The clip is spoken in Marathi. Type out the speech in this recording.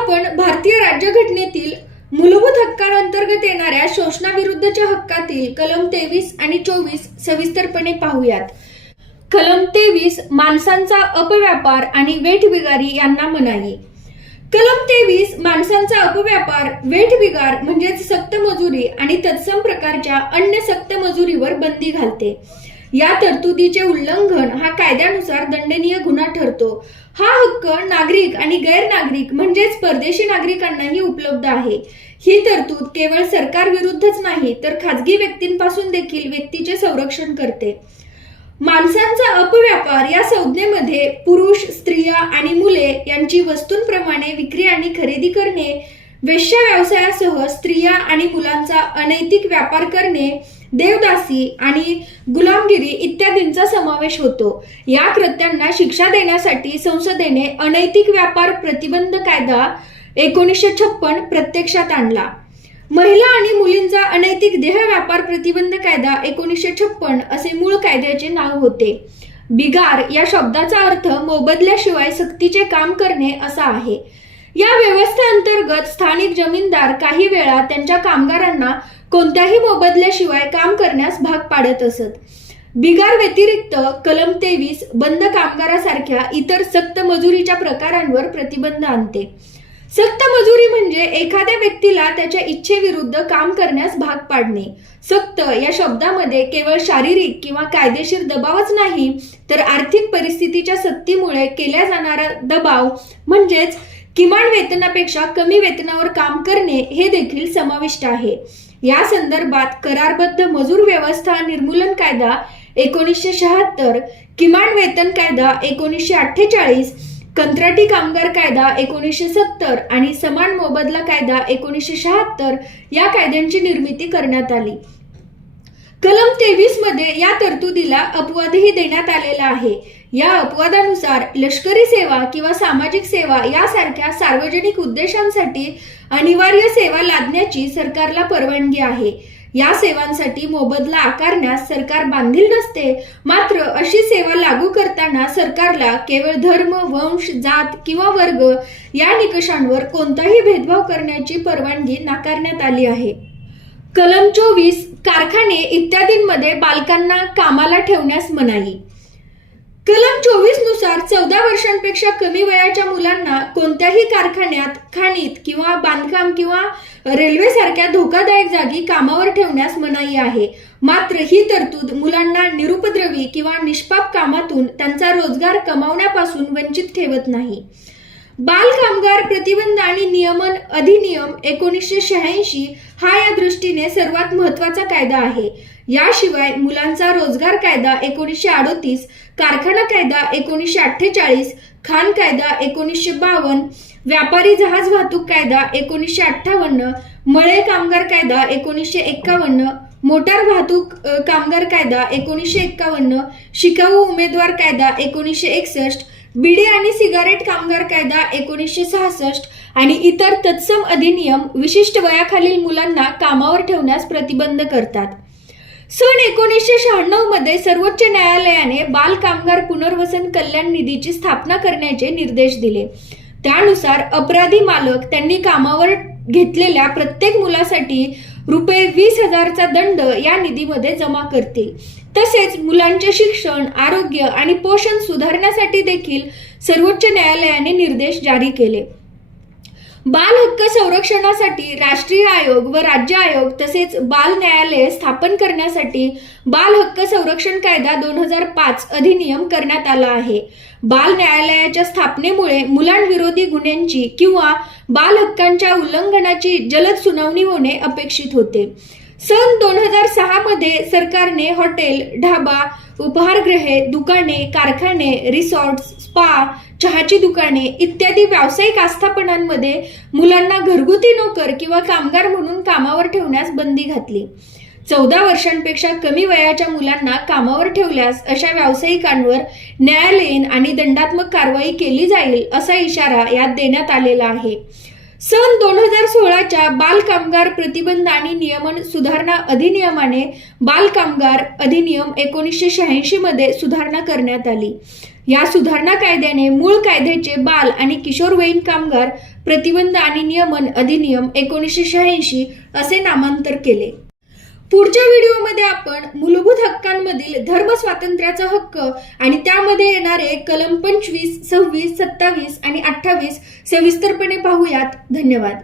आपण भारतीय राज्यघटनेतील मूलभूत हक्कांअंतर्गत येणाऱ्या शोषणाविरुद्धच्या हक्कातील कलम तेवीस आणि चोवीस सविस्तरपणे पाहूयात. कलम तेवीस माणसांचा अपव्यापार आणि वेठबिगारी यांना मनाई. कलम तेवीस माणसांचा अपव्यापार वेठबिगार म्हणजेच सक्त मजुरी आणि तत्सम प्रकारच्या अन्य सक्त मजुरीवर बंदी घालते. या तरतुदीचे उल्लंघन हा कायद्यानुसार दंडनीय गुन्हा ठरतो. हा हक्क नागरिक आणि गैरनागरिक म्हणजेच परदेशी नागरिकांनाही उपलब्ध आहे. ही तरतूद केवळ सरकार विरुद्धच नाही तर खाजगी व्यक्तींपासून देखील व्यक्तीचे संरक्षण करते. माणसांचा अपव्यापार या संज्ञेमध्ये पुरुष स्त्रिया आणि मुले यांची वस्तूंप्रमाणे विक्री आणि खरेदी करणे वेश्या व्यवसायासह स्त्रिया आणि मुलांचा अनैतिक व्यापार करणे देवदासी आणि गुलामगिरी इत्यादींचा समावेश होतो. या कृत्यांना शिक्षा देण्यासाठी संसदेने अनैतिक व्यापार प्रतिबंध कायदा एकोणीसशे छप्पन प्रत्यक्षात आणला. महिला आणि मुलींचा अनैतिक देह व्यापार प्रतिबंध कायदा एकोणीसशे छप्पन असे मूळ कायद्याचे नाव होते. बिगार या शब्दाचा अर्थ मोबदल्याशिवाय सक्तीचे काम करणे असा आहे. या व्यवस्थेअंतर्गत स्थानिक जमीनदार काही वेळा त्यांच्या कामगारांना कोणत्याही मोबदल्याशिवाय काम करण्यास भाग पाडत असत. बिगार व्यतिरिक्त कलम तेवीस बंद कामगारासारख्या इतर सक्त मजुरीच्या प्रकारांवर प्रतिबंध आणते. सक्त मजुरी म्हणजे एखाद्या व्यक्तीला त्याच्या इच्छेविरुद्ध काम करण्यास भाग पाडणे. सक्त या शब्दामध्ये केवळ शारीरिक किंवा कायदेशीर दबावच नाही तर आर्थिक परिस्थितीच्या सक्तीमुळे केल्या जाणारा दबाव म्हणजेच किमान वेतनापेक्षा कमी वेतनावर काम करणे हे देखील समाविष्ट आहे. या संदर्भात करारबद्ध मजूर व्यवस्था निर्मूलन कायदा एकोणीसशे शहात्तर किमान वेतन कायदा एकोणीसशे अठ्ठेचाळीस कंत्राटी कामगार कायदा एकोणीसशे सत्तर आणि समान मोबदला कायदा एकोणीसशे शहात्तर या कायद्यांची निर्मिती करण्यात आली. कलम तेवीसमध्ये या तरतुदीला अपवादही देण्यात आलेला आहे. या अपवादानुसार लष्करी सेवा किंवा सामाजिक सेवा यासारख्या सार्वजनिक उद्देशांसाठी अनिवार्य सेवा लादण्याची सरकारला परवानगी आहे. या सेवांसाठी मोबदला आकारण्यास सरकार बांधील नसते मात्र अशी सेवा लागू करताना सरकारला केवळ धर्म वंश जात किंवा वर्ग या निकषांवर कोणताही भेदभाव करण्याची परवानगी नाकारण्यात आली आहे. कलम चोवीस कारखाने इत्यादींमध्ये बालकांना कामाला ठेवण्यास मनाई कलम चोवीसनुसार चौदा वर्षांपेक्षा कमी वयाच्या मुलांना कोणत्याही कारखान्यात खाणीत किंवा बांधकाम किंवा रेल्वे सारख्या धोकादायक जागी कामावर ठेवण्यास मनाई आहे. मात्र ही तरतूद मुलांना निरुपद्रवी किंवा निष्पाप कामातून त्यांचा रोजगार कमावण्यापासून वंचित ठेवत नाही. बाल कामगार प्रतिबंध आणि नियमन अधिनियम एकोणीसशे शहाऐंशी हा या दृष्टीने सर्वात महत्त्वाचा कायदा आहे. याशिवाय मुलांचा रोजगार कायदा एकोणीसशे अडोतीस कारखाना कायदा एकोणीसशे अठ्ठेचाळीस खाण कायदा एकोणीसशे बावन्न व्यापारी जहाज वाहतूक कायदा एकोणीसशे अठ्ठावन्न मळे कामगार कायदा एकोणीसशे एक्कावन्न मोटार वाहतूक कामगार कायदा एकोणीसशे एक्कावन्न शिकाऊ उमेदवार कायदा एकोणीसशे एकसष्ट बिडी आणि सिगारेट कामगार कायदा एकोणीसशे सहासष्ट आणि इतर तत्सम अधिनियम विशिष्ट वयाखालील मुलांना कामावर ठेवण्यास प्रतिबंध करतात. सन एकोणीसशे शहाण्णवमध्ये सर्वोच्च न्यायालयाने बाल कामगार पुनर्वसन कल्याण निधीची स्थापना करण्याचे निर्देश दिले. त्यानुसार अपराधी मालक त्यांनी कामावर घेतलेल्या प्रत्येक मुलासाठी रुपये वीस हजारचा दंड या निधीमध्ये जमा करतील. तसेच मुलांचे शिक्षण आरोग्य आणि पोषण सुधारण्यासाठी देखील सर्वोच्च न्यायालयाने निर्देश जारी केले. बाल हक्क संरक्षणासाठी राष्ट्रीय आयोग व राज्य आयोग तसेच बाल न्यायालय स्थापन करण्यासाठी बाल हक्क संरक्षण कायदा दोन हजार पाच अधिनियम करण्यात आला आहे. बाल न्यायालयाच्या स्थापनेमुळे मुलांविरोधी गुन्ह्यांची किंवा बाल हक्कांच्या उल्लंघनाची जलद सुनावणी होणे अपेक्षित होते. सन दोन हजार सहा मध्ये सरकारने हॉटेल ढाबा उपहारगृहे दुकाने कारखाने रिसॉर्ट्स स्पा चहाची दुकाने इत्यादी व्यावसायिक आस्थापनांमध्ये मुलांना घरगुती नोकर किंवा कामगार म्हणून कामावर ठेवण्यास बंदी घातली. चौदा वर्षांपेक्षा कमी वयाच्या मुलांना कामावर ठेवल्यास अशा व्यावसायिकांवर न्यायालयीन आणि दंडात्मक कारवाई केली जाईल असा इशारा यात देण्यात आलेला आहे. सन दोन हजार सोळाच्या बाल कामगार प्रतिबंध आणि नियमन सुधारणा अधिनियमाने बाल कामगार अधिनियम एकोणीसशे शहाऐंशी मध्ये सुधारणा करण्यात आली. या सुधारणा कायद्याने मूळ कायद्याचे बाल आणि किशोरवयीन कामगार प्रतिबंध आणि नियमन अधिनियम एकोणीसशे शहाऐंशी असे नामांतर केले. पुढच्या व्हिडिओमध्ये आपण मूलभूत हक्कांमधील धर्म स्वातंत्र्याचा हक्क आणि त्यामध्ये येणारे कलम पंचवीस सव्वीस सत्तावीस आणि अठ्ठावीस सविस्तरपणे पाहूयात. धन्यवाद.